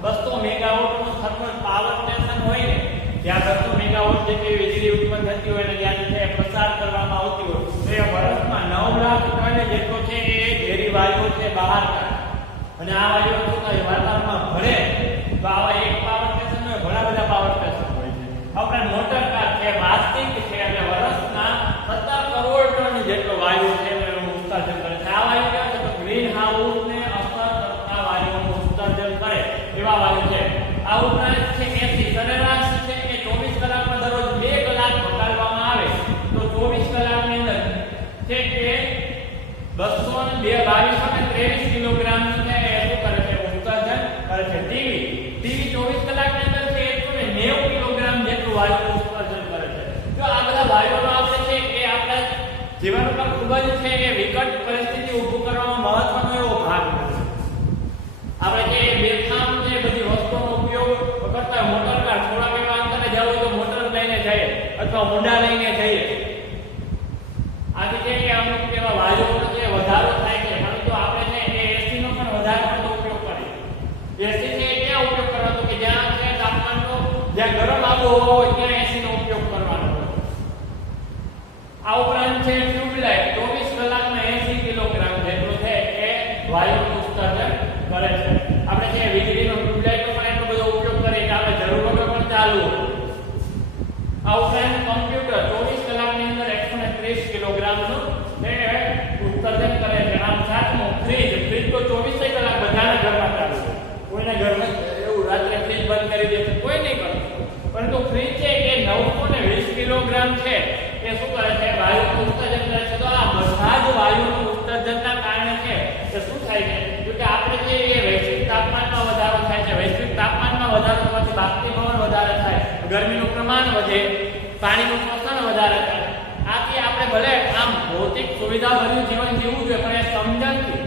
200 મેગાવોટનું થર્મલ પાવર સ્ટેશન હોય ને જ્યાં 200 મેગાવોટ જેટલી વીજળી ઉત્પન્ન થતી હોય અને જ્યાં છે પ્રસાર કરવામાં આવતી હોય તો એ વર્ષમાં 9 લાખ ટન જેટલો છે એ ઝેરી વાયુઓ છે બહાર કાઢે અને આ વાયુઓ શું થાય વાતાવરણમાં ભળે તો આવા એક પાવર સ્ટેશન હોય ઘણા બધા પાવર સ્ટેશન હોય છે. આપણે મોટર કાર છે વાસ્તિક છે અને વર્ષના 17 કરોડ ટન જેટલો વાયુ છે એનું ઉત્સર્જન કરે છે. આ વાયુ કેવા છે તો ગ્રીન હાઉસને અસર કરતા વાયુઓનું ઉત્સર્જન કરે એવા વાયુ છે. આ ઉપરાંત છે એસી સરેરાશ છે કે 24 કલાકમાં દરરોજ 2 કલાક વગાડવામાં આવે તો 24 કલાકની અંદર છે કે 2223 કિલોગ્રામ છે એ શું કરે છે ઉત્સર્જન કરે છે. ટીવી 24 કલાકની અંદર છે 190 કિલોગ્રામ જેટલું વાયુનું ઉત્સર્જન કરે છે. જો આ બધા વાયુઓનો આપણે છે એ આપણા જીવન ઉપર ખૂબ જ છે એ વિકટ પરિસ્થિતિ ઊભું કરવામાં મહત્વનો એવો ભાગ છે. આપણે જે બેફામ જે બધી વસ્તુઓનો ઉપયોગ કરતા મોટર કાર થોડા એવા અંતરે જવું હોય તો મોટર લઈને જઈએ અથવા મોઢા લઈને જઈએ આથી છે કે અમુક એવા વાયુઓનો જે વધારો થાય છે પરંતુ આપણે છે એ એસી નો પણ વધારે પડતો ઉપયોગ કરીએ. એસી છે ક્યાં ઉપયોગ કરવાનો કે જ્યાં છે તાપમાનનો જ્યાં ગરમ આબોહવા હોય ત્યાં એસી નો ઉપયોગ કરવાનો હોય. આ ઉપરાંત છે ટ્યુબલાઇટ 24 કલાકમાં 80 કિલોગ્રામ જેટલું છે એ વાયુનું ઉત્સર્જન કરે છે. આપણે જે વીજળીનો ટ્યુબલાઇટનો પણ એટલો બધો ઉપયોગ કરીએ કે આપણે જરૂર વગર પણ ચાલુ હોય. આ ઉપરાંત કમ્પ્યુટર 24 કલાકની અંદર 130 કિલોગ્રામનું ઉત્સર્જન કરે છે. આમ સાતમો ફ્રીજ તો 24 કલાક બધાના ઘરમાં ચાલુ હોય. કોઈના ઘરમાં એવું રાત્રે ફ્રીજ બંધ કરી દે કોઈ નહીં કરે પરંતુ ફ્રીજ છે એ 920 કિલોગ્રામ છે એ શું કરે છે વાયુનું ઉત્સર્જન કરે છે. તો આ બધા જ વાયુનું ઉત્સર્જનના કારણે છે કે શું થાય છે કે આપણે જે એ વૈશ્વિક તાપમાનમાં વધારો થાય છે. વૈશ્વિક તાપમાનમાં વધારો થવાથી બાષ્પીભવન વધારે થાય ગરમીનું પ્રમાણ વધે પાણીનું શોષણ વધારે થાય. આથી આપણે ભલે આમ ભૌતિક સુવિધાભર્યું જીવન જીવવું જોઈએ પણ એ સમજણથી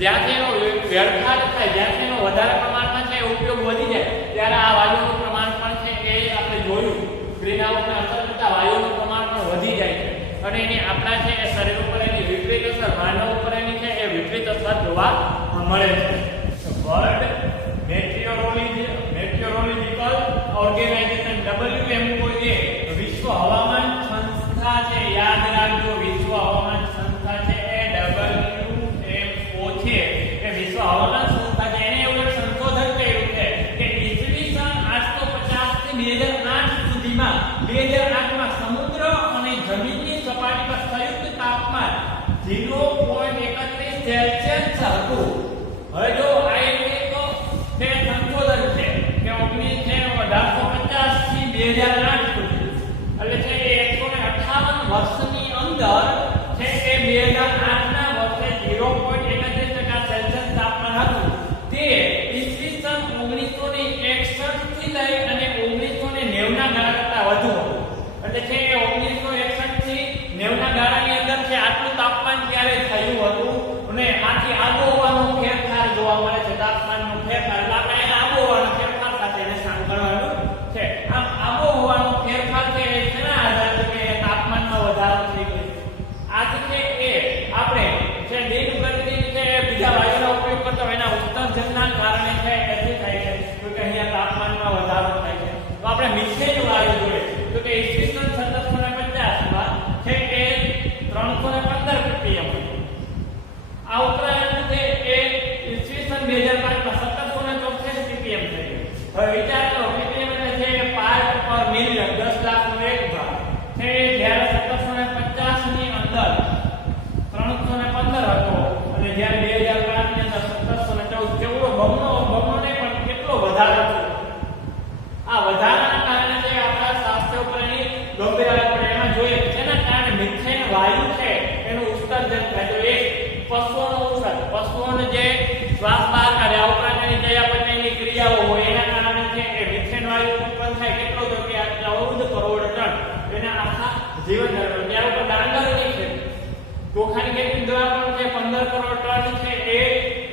જ્યાંથી એનો વેડફાટ થાય જ્યાંથી એનો વધારે પ્રમાણમાં છે ઉપયોગ વધી જાય ત્યારે આ વાયુનું પ્રમાણ પણ છે એ આપણે જોયું ગ્રીન હાઉસને અસર કરતા વાયુનું પ્રમાણ પણ વધી જાય છે અને એની આપણા છે એ શરીર ઉપર એની વિપરીત અસર માનવ ઉપર એની છે એ વિપરીત અસર જોવા મળે છે. વર્લ્ડ મેટીઓરોલોજી 2008 સુધી, એટલે છે એ 158 વર્ષની અંદર છે એ 2008 ના વર્ષે 0.31% સેલ્સિયસ તાપમાન હતું. તે ઈસવીસન 1961 થી લઈ અને 1990 ના ગાળા કરતા વધુ હતું. એટલે છે એ 1961 થી 90 ના ગાળાની અંદર છે આટલું તાપમાન ત્યારે થયું હતું અને આથી આબોહવાનો ફેરફાર જોવા મળે છે. તાપમાનનો ફેરફાર એટલે આપણે આબોહવાનો ફેરફાર સાથે એને સાંકળવાનું છે. આમ આબોહવાનો ફેરફાર છે એના આધારે કે તાપમાનમાં વધારો થઈ ગયો. આથી છે એ આપણે જે દિન પ્રતિદિન છે બીજા વાયુનો ઉપયોગ કરતા હોય એના ઉત્સર્જનના કારણે છે એ શું થાય છે તો કે અહીંયા તાપમાનમાં વધારો થાય છે. તો આપણે મિથેન વાયુ જોઈએ તો કે ઈસવીસન 1750 માં છે કે 315 ppm હતું. આ ઉપરાંત છે એ ઈસવીસન 2005 માં 1764 ppm થઈ ગયું. હવે વિચાર કરો ppm એટલે છે કે પાર્ટ પર મિલિયન 10 લાખનો એક ભાગ છે. જ્યારે 1750 ની અંદર 315 હતો અને જ્યારે 2005 ની અંદર 1714 કેવડો બમણો નહીં પણ કેટલો વધારો થયો. આ વધારાના કારણે છે આપણા સ્વાસ્થ્ય ઉપર એની ગંભીર અસર પડે. એમાં જોઈએ જેના કારણે મિથેન વાયુ છે એનું ઉત્સર્જન થાય. તો એક પશુઓનો ઉત્સર્જન, પશુઓને જે શ્વાસ બહાર કાઢે આ ઉપરાંત એની ચયાપચયની ક્રિયાઓ હોય એના કારણે છે એ મિથેન વાયુ ઉત્પન્ન થાય. કેટલો તો કે 14 કરોડ ટન એના આખા જીવન દરમિયાન. ત્યાર ઉપર ડાંગરની છે ચોખાની ખેતી દ્વારા પણ છે 15 કરોડ ટન છે એ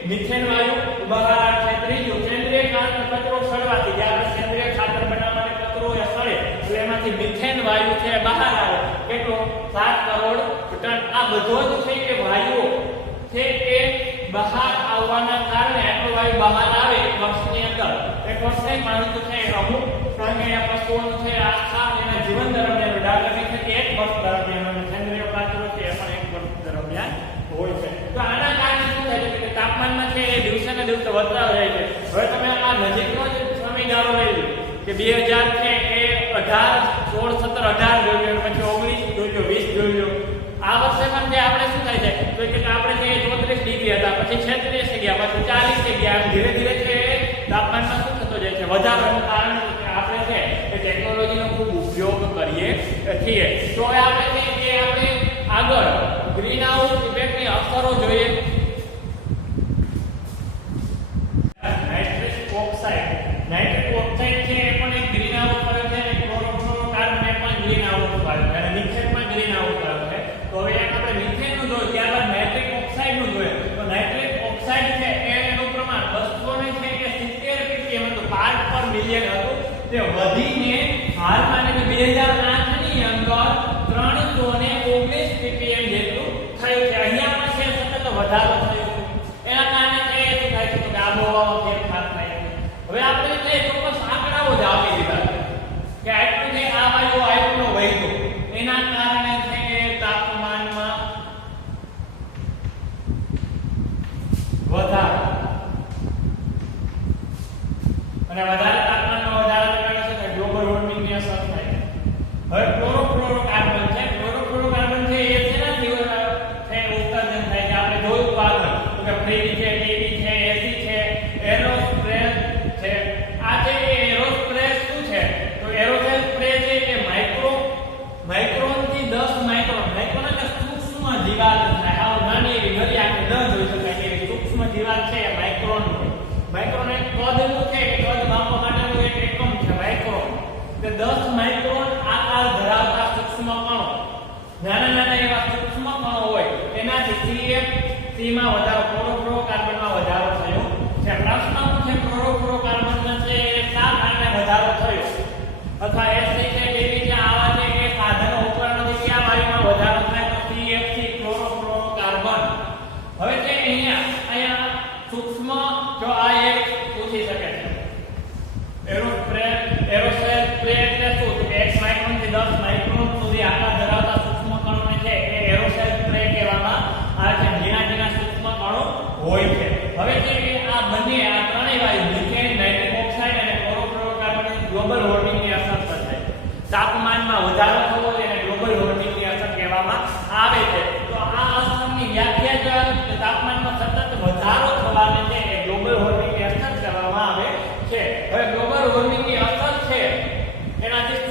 મિથેન વાયુ બહાર છે. ત્રીજું સેન્દ્રિય કચરો સળવાથી, જ્યારે સેન્દ્રિય ખાતર બનાવવા માટે કચરો એ સળે એટલે એમાંથી મિથેન વાયુ છે બહાર આવે. કેટલો 7 કરોડ ટન. આ બધો જ છે કે વાયુઓ છે એ બહાર આવવાના કારણે આટલો વાયુ બહાર આવે એક વર્ષની અંદર. એક વર્ષે માણસ છે અમુક પ્રાણી પશુઓનું છે આખા એના જીવન દરમિયાન ડાંગરની ખેતી એક વર્ષ દરમિયાન અને સેન્દ્રિય કચરો છે એ પણ એક વર્ષ દરમિયાન હોય છે. તો આના કારણે શું થાય છે કે તાપમાનમાં છે એ દિવસે ને દિવસે વધતા જાય છે. હવે તમે આ નજીકનો જ સમયગાળો લઈ લો કે 2000 છે એ 18 16 17 18 જોઈ લો, પછી 19 જોઈ લો, 20 જોઈ લો. આ વર્ષે પણ જે આપણે શું થાય છે તો કે આપણે જે 34 ડિગ્રી હતા પછી 36 થઈ ગયા, પછી 40 થઈ ગયા. એમ ધીરે ધીરે છે તાપમાનમાં શું થતો જાય છે વધારાનું કારણ આપણે છે એ ટેકનોલોજીનો ખૂબ ઉપયોગ કરીએ છીએ. તો હવે આપણે છે એ આપણે આગળ ગ્રીન હાઉસ ઇફેક્ટની અસરો જોઈએ. નાઇટ્રસ ઓક્સાઇડ છે એ પણ એક ગ્રીન હાઉસ કરે છે અને ક્લોરોફ્લોરોકાર્બન એ પણ ગ્રીન હાઉસ કરે છે અને મિથેન પણ ગ્રીન હાઉસ કરે છે. તો હવે આપણે મિથેનનું જોઈએ, ત્યારબાદ નાઇટ્રિક ઓક્સાઇડનું જોઈએ. તો નાઇટ્રિક ઓક્સાઇડ છે એનું પ્રમાણ 270 ppm હતું, પાર્ટ પર મિલિયન હતું. તે વધીને હાલમાં 2008 ની અંદર 319 ppm જેટલું થયું છે. અહીંયા પણ છે સતત વધારો થયો છે. એના કારણે છે શું થાય છે કે આબોહવામાં ફેરફાર થાય છે. હવે આપણે જે ચોક્કસ આંકડાઓ જ આપી દીધા કે આટલું જે આ વાયુ આટલો વહેતો એના કારણે છે કે તાપમાનમાં વધારો અને વધારે તાપમાનમાં વધારાને કારણે છે કે ગ્લોબલ વોર્મિંગની અસર થાય. હવે ક્લોરોફ્લોરોકાર્બન છે, ક્લોરોફ્લોરોકાર્બન છે એ શેનાથી છે ઉત્સર્જન થાય છે. આપણે જોયું આગળ તો કે ફ્રીજ છે, ટીવી છે, એસી છે, એરોસ્પેસ છે. આ છે એરોસ્પેસ શું છે તો એરોસોલ સ્પ્રે છે એ માઇક્રોન થી 10 માઇક્રોન એટલે સૂક્ષ્મ જીવાત થાય. આવ નાની એવી ઘરી આંખે ન જોઈ શકાય એવી સૂક્ષ્મ જીવાત છે એ માઇક્રોન હોય. માઇક્રોન એક કદનું છે કે કદ માપવા માટેનું એક એકમ છે માઇક્રોન. તે 10 માઇક્રોન આકાર ધરાવતા સૂક્ષ્મ કણો, નાના એવા સૂક્ષ્મ કણો હોય એનાથી CFC માં વધારો, ક્લોરોફ્લોરોકાર્બનમાં વધારો થયો છે. પ્રશ્ન છે ક્લોરોફ્લોરોકાર્બન છે એ શા કારણે વધારો થયો અથવા એસી છે ડીવી છે આવા છે એ સાધનો ઉપકરણોથી કયા વાયુમાં વધારો થાય તો CFC ક્લોરોફ્લોરોકાર્બન. હવે છે અહીંયા સૂક્ષ્મ જો આ એક પૂછી શકે છે એરોસોલ સ્પ્રે એટલે શું તો 1 માઇક્રોન થી 10 માઇક્રોન સુધી આકાર ધરાવતા સૂક્ષ્મ કણોને છે એ એરોસોલ સ્પ્રે કહેવામાં આવે છે. ઝીણા સૂક્ષ્મ કણો હોય છે. હવે છે કે આ બંને આ ત્રણેય વાયુ મિથેન, નાઇટ્રિક ઓક્સાઇડ અને ક્લોરોફ્લોરોકાર્બન ગ્લોબલ વોર્મિંગની અસર થશે. તાપમાનમાં વધારો થવો એને ગ્લોબલ વોર્મિંગની અસર કહેવામાં આવે છે. તો આ અસરની વ્યાખ્યા જ તાપમાનમાં સતત વધારો થવાને છે એ ગ્લોબલ વોર્મિંગની અસર કરવામાં આવે છે. હવે ગ્લોબલ વોર્મિંગની અસર છે એનાથી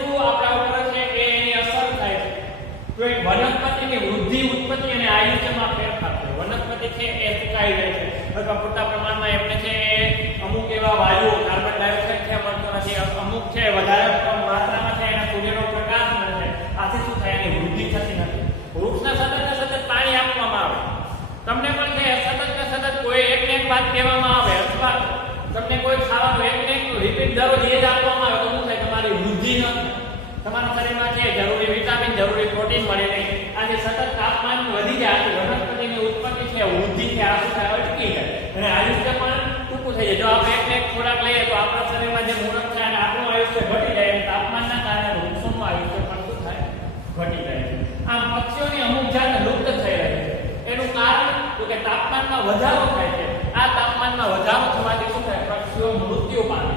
છે એ સુકાઈ જાય છે અથવા પૂરતા પ્રમાણમાં એમને છે અમુક એવા વાયુઓ કાર્બન ડાયોક્સાઇડ છે મળતો નથી, અમુક છે વધારે માત્રામાં છે એના સૂર્યનો પ્રકાશ મળે છે, આથી શું થાય એની વૃદ્ધિ થતી નથી. વૃક્ષને સતત પાણી આપવામાં આવે, તમને પણ છે સતત કોઈ એકને એક વાત કહેવામાં આવે અથવા તમને કોઈ ખાવાનું એકને એક રિપીટ દરરોજ એ જ આપવામાં આવે તો શું થાય, તમારી વૃદ્ધિ ન થાય, તમારા શરીરમાં છે જરૂરી વિટામિન જરૂરી પ્રોટીન મળે નહીં. આજે સતત તાપમાન વધી જાય તો વનસ્પતિની ઉત્પત્તિ છે વૃદ્ધિ છે આ શું થાય અટકી જાય અને આયુષ્ય પણ ટૂંકું થઈ જાય. જો આપણે એકને એક ખોરાક લઈએ તો આપણા શરીરમાં જે મુરત છે અને આપણું આયુષ્ય ઘટી જાય અને તાપમાનના કારણે વૃક્ષોનું આયુષ્ય પણ શું થાય ઘટી જાય છે. આમ પક્ષીઓની અમુક જાત લુપ્ત થઈ રહી છે. એનું કારણ તો કે તાપમાનમાં વધારો થાય છે. આ તાપમાનમાં વધારો થવાથી શું થાય, પક્ષીઓ મૃત્યુ પામે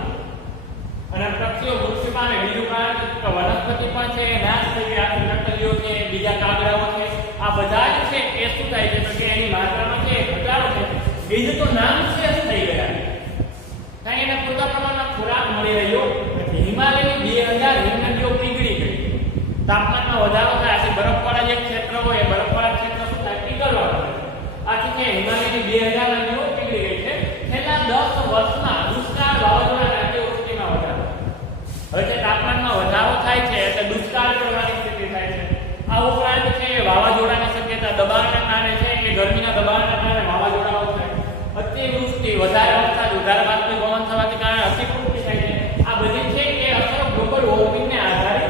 અને પક્ષીઓ મૃત્યુ પામે. બીજું કારણ કે વનસ્પતિ પણ છે એ નાશ થઈ ગયા, નટલીઓ છે, બીજા કાગડાઓ છે, આ બધા જ છે એ શું થાય છે તો કે એની માત્રામાં છે ઘટાડો થાય છે. બીજું તો નામ શેષ થઈ ગયા, કારણ એને પૂરતા પ્રમાણમાં ખોરાક મળી રહ્યો નથી. હિમાલયની 2000 હિમનદીઓ પીગળી ગઈ, તાપમાનમાં વધારો થાય આથી બરફવાળા જે ક્ષેત્ર હોય એ બરફવાળા ક્ષેત્ર શું થાય પીગળવા લાગે. આથી છે હિમાલયની 2000 નદીઓ પીગળી ગઈ છે. છેલ્લા 10 વર્ષમાં દુષ્કાળ, વાવાઝોડા અને અતિવૃષ્ટિમાં વધારો. હવે જે તાપમાનમાં વધારો થાય છે એટલે દુષ્કાળ પડવાની સ્થિતિ થાય છે. આ ઉપરાંત છે વાવાઝોડાની શક્યતા, દબાણના કારણે છે એ ગરમીના દબાણના કારણે વાવાઝોડાઓ થાય, અતિવૃષ્ટિ, વધારે વરસાદ, વધારે બાષ્પીભવન થવાથી કારણે અતિવૃષ્ટિ થાય છે. આ બધી છે એ અસરો ગ્લોબલ વોર્મિંગને આધારે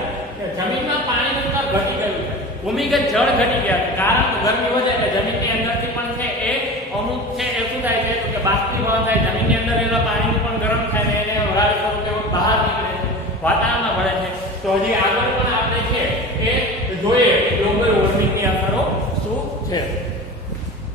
જમીનમાં પાણીનું સ્તર ઘટી ગયું છે, ભૂમિગત જળ ઘટી ગયા છે. કારણ ગરમી વધે એટલે જમીનની અંદરથી પણ છે એ અમુક છે એ શું થાય છે કે બાષ્પીભવન થાય, જમીનની અંદર રહેલા પાણીનું પણ ગરમ થાય ને એને વરાળ સ્વરૂપે બહાર નીકળે છે, વાતાવરણમાં ભળે છે. તો હજી આગળ પણ આપણે છે એ જોઈએ ગ્લોબલ વોર્મિંગની અસરો શું છે.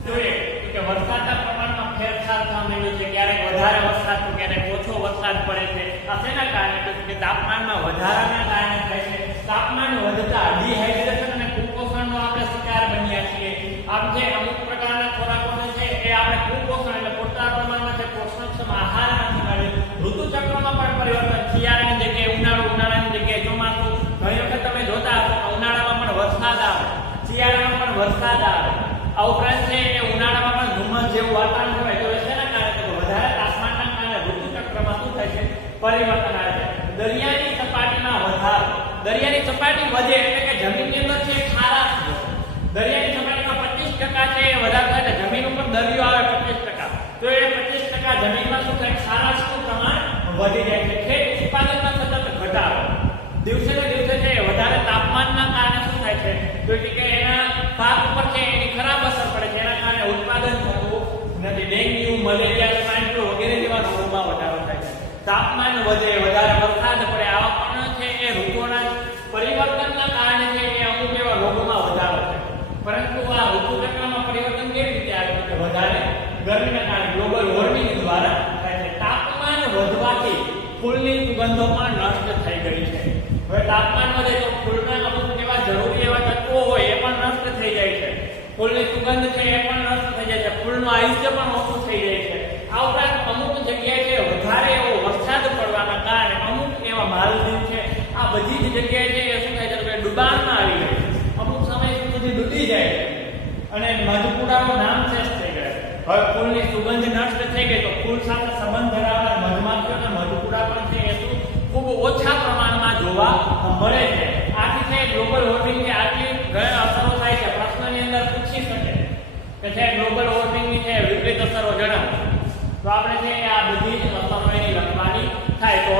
જોઈએ કે વરસાદના પ્રમાણમાં ફેરફાર થવા માંડ્યો છે, ક્યારેક વધારે વરસાદ તો ક્યારેક ઓછો વરસાદ પડે છે. આ શેના કારણે તો કે તાપમાનમાં વધારાના કારણે થાય છે. તાપમાન વધતા ડિહાઇડ્રેશન અને કુપોષણનો આપણે શિકાર બન્યા છીએ. આમ જે અમુક પ્રકારના ખોરાકોને છે એ આપણે કુપોષણ એટલે પૂરતા પ્રમાણમાં છે પોષણક્ષમ આહાર નથી મળ્યો. ઋતુચક્રમાં પણ પરિવર્તન, શિયાળાની જગ્યાએ ઉનાળો, ઉનાળાની જગ્યાએ ચોમાસું. ઘણી વખત તમે જોતા હશો ઉનાળામાં પણ વરસાદ આવે, શિયાળામાં પણ વરસાદ આવે. આ ઉપરાંત છે એ ઉનાળામાં પણ ધુમ્મસ જેવું વાતાવરણ હોય તો શેના કારણે તો વધારે તાપમાનના કારણે ઋતુચક્રમાં શું થાય છે પરિવર્તન આવે છે. દરિયાની સપાટીમાં વધારો, દરિયાની સપાટી વધે એટલે કે જમીનની અંદર છે ખારાશ વધે. દરિયાની સપાટીમાં 25% છે એ વધારો થાય એટલે જમીન ઉપર દરિયો આવે 25%. તો એ 25% જમીનમાં શું થાય ખારાશનું પ્રમાણ વધી જાય છે. ખેત ઉત્પાદનમાં સતત ઘટાડો, દિવસે ને દિવસે છે વધારે તાપમાનના કારણે શું થાય છે તો કે એના પાક ઉપર છે એની ખરાબ અસર પડે છે, એના કારણે ઉત્પાદન થતું નથી. ડેન્ગ્યુ, મલેરિયા, સ્વાઇન ફ્લૂ વગેરે જેવા રોગોમાં વધારો થાય છે. તાપમાન વધે, વધારે વરસાદ પડે, આવા પણ છે એ ઋતુઓના પરિવર્તનના કારણે છે એ અમુક એવા રોગોમાં વધારો થાય. પરંતુ આ ઋતુચક્રમાં પરિવર્તન કેવી રીતે આવે છે, વધારે ગરમીના કારણે ગ્લોબલ વોર્મિંગ દ્વારા થાય છે. તાપમાન વધવાથી ફૂલની સુગંધો પણ નષ્ટ થઈ ગઈ છે. હવે તાપમાન વધે તો ફૂલના અમુક એવા જરૂરી એવા તત્વો હોય એ પણ નષ્ટ થઈ જાય છે. ફૂલની સુગંધ છે એ પણ નષ્ટ થઈ જાય છે, ફૂલનું આયુષ્ય પણ ઓછું થઈ જાય છે. આ ઉપરાંત અમુક જગ્યાએ છે વધારે એવો વરસાદ પડવાના કારણે અમુક એવા માલદીવ છે આ બધી જ જગ્યાએ છે એ શું થાય છે કે ડુબાણમાં આવી જાય છે, અમુક સમય સુધી ડૂબી જાય છે અને મધપુડાનું નામ શેષ થઈ ગયા. હવે ફૂલની સુગંધ નષ્ટ થઈ ગઈ તો ફૂલ સાથે સંબંધ ધરાવનાર મધમાખીઓ અને મધપુડા પણ છે એ શું ખૂબ ઓછા પ્રમાણમાં જોવા મળે છે. આથી છે ગ્લોબલ વોર્મિંગની આટલી ઘણી અસરો થાય છે. પ્રશ્નની અંદર પૂછી શકે કે છે ગ્લોબલ વોર્મિંગની છે વિપરીત અસરો જણાવો, તો આપણે છે આ બધી જ અસરો એની લખવાની થાય. તો